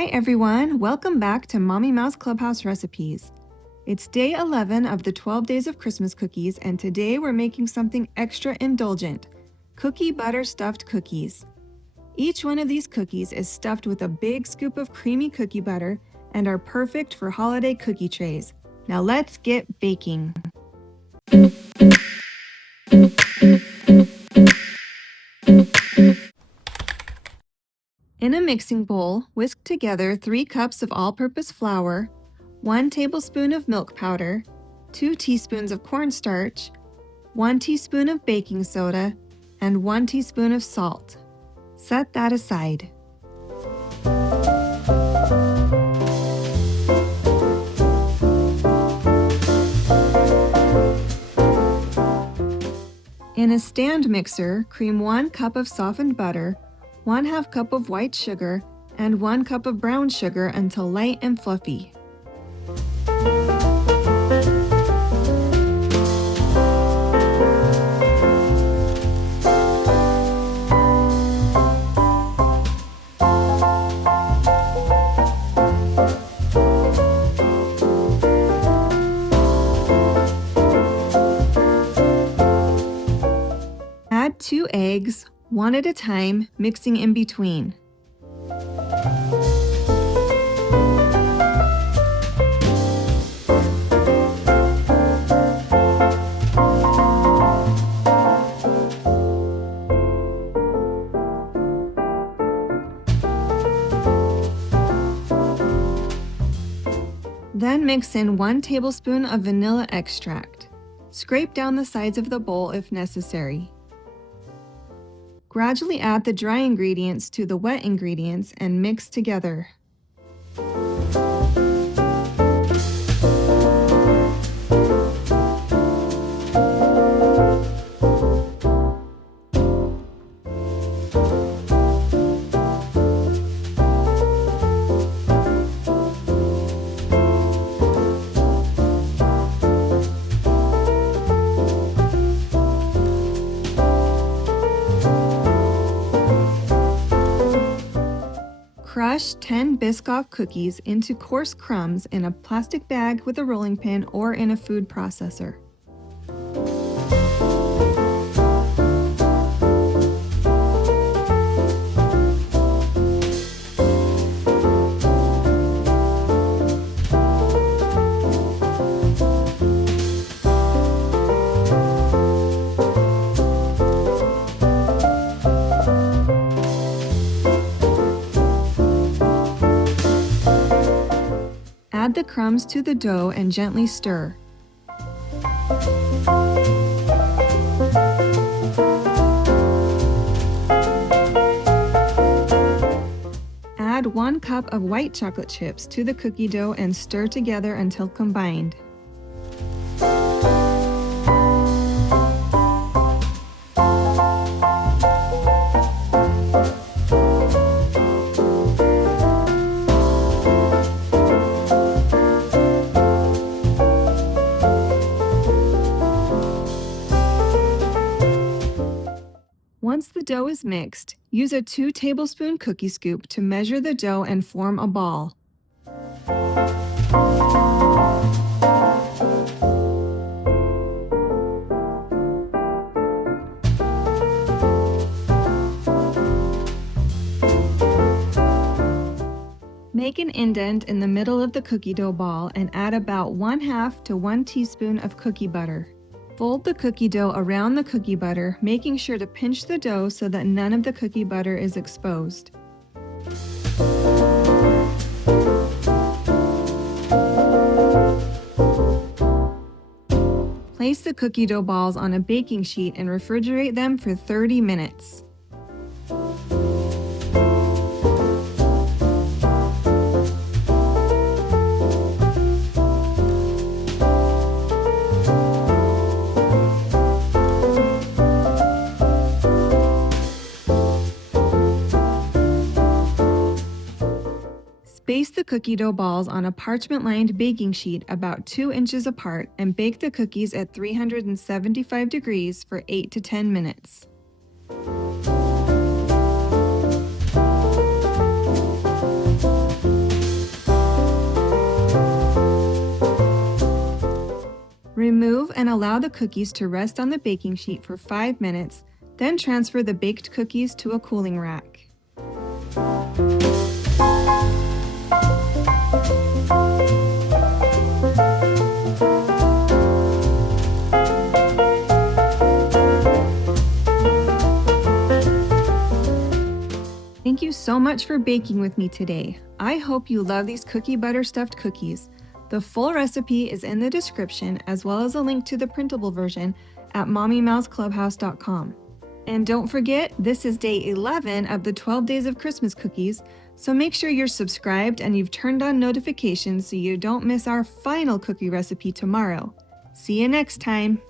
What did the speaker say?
Hi everyone, welcome back to Mommy Mouse Clubhouse Recipes. It's day 11 of the 12 Days of Christmas cookies, and today we're making something extra indulgent, cookie butter stuffed cookies. Each one of these cookies is stuffed with a big scoop of creamy cookie butter and are perfect for holiday cookie trays. Now let's get baking. In a mixing bowl, whisk together 3 cups of all-purpose flour, 1 tablespoon of milk powder, 2 teaspoons of cornstarch, 1 teaspoon of baking soda, and 1 teaspoon of salt. Set that aside. In a stand mixer, cream 1 cup of softened butter, 1/2 cup of white sugar, and 1 cup of brown sugar until light and fluffy. Add 2 eggs, one at a time, mixing in between. Then mix in 1 tablespoon of vanilla extract. Scrape down the sides of the bowl if necessary. Gradually add the dry ingredients to the wet ingredients and mix together. Crush 10 Biscoff cookies into coarse crumbs in a plastic bag with a rolling pin or in a food processor. Add the crumbs to the dough and gently stir. Add 1 cup of white chocolate chips to the cookie dough and stir together until combined. Once the dough is mixed, use a 2 tablespoon cookie scoop to measure the dough and form a ball. Make an indent in the middle of the cookie dough ball and add about 1/2 to 1 teaspoon of cookie butter. Fold the cookie dough around the cookie butter, making sure to pinch the dough so that none of the cookie butter is exposed. Place the cookie dough balls on a baking sheet and refrigerate them for 30 minutes. Space the cookie dough balls on a parchment-lined baking sheet about 2 inches apart and bake the cookies at 375 degrees for 8 to 10 minutes. and allow the cookies to rest on the baking sheet for 5 minutes, then transfer the baked cookies to a cooling rack. Thank you so much for baking with me today. I hope you love these cookie butter stuffed cookies. The full recipe is in the description, as well as a link to the printable version at mommymouseclubhouse.com. And don't forget, this is day 11 of the 12 Days of Christmas Cookies, so make sure you're subscribed and you've turned on notifications so you don't miss our final cookie recipe tomorrow. See you next time!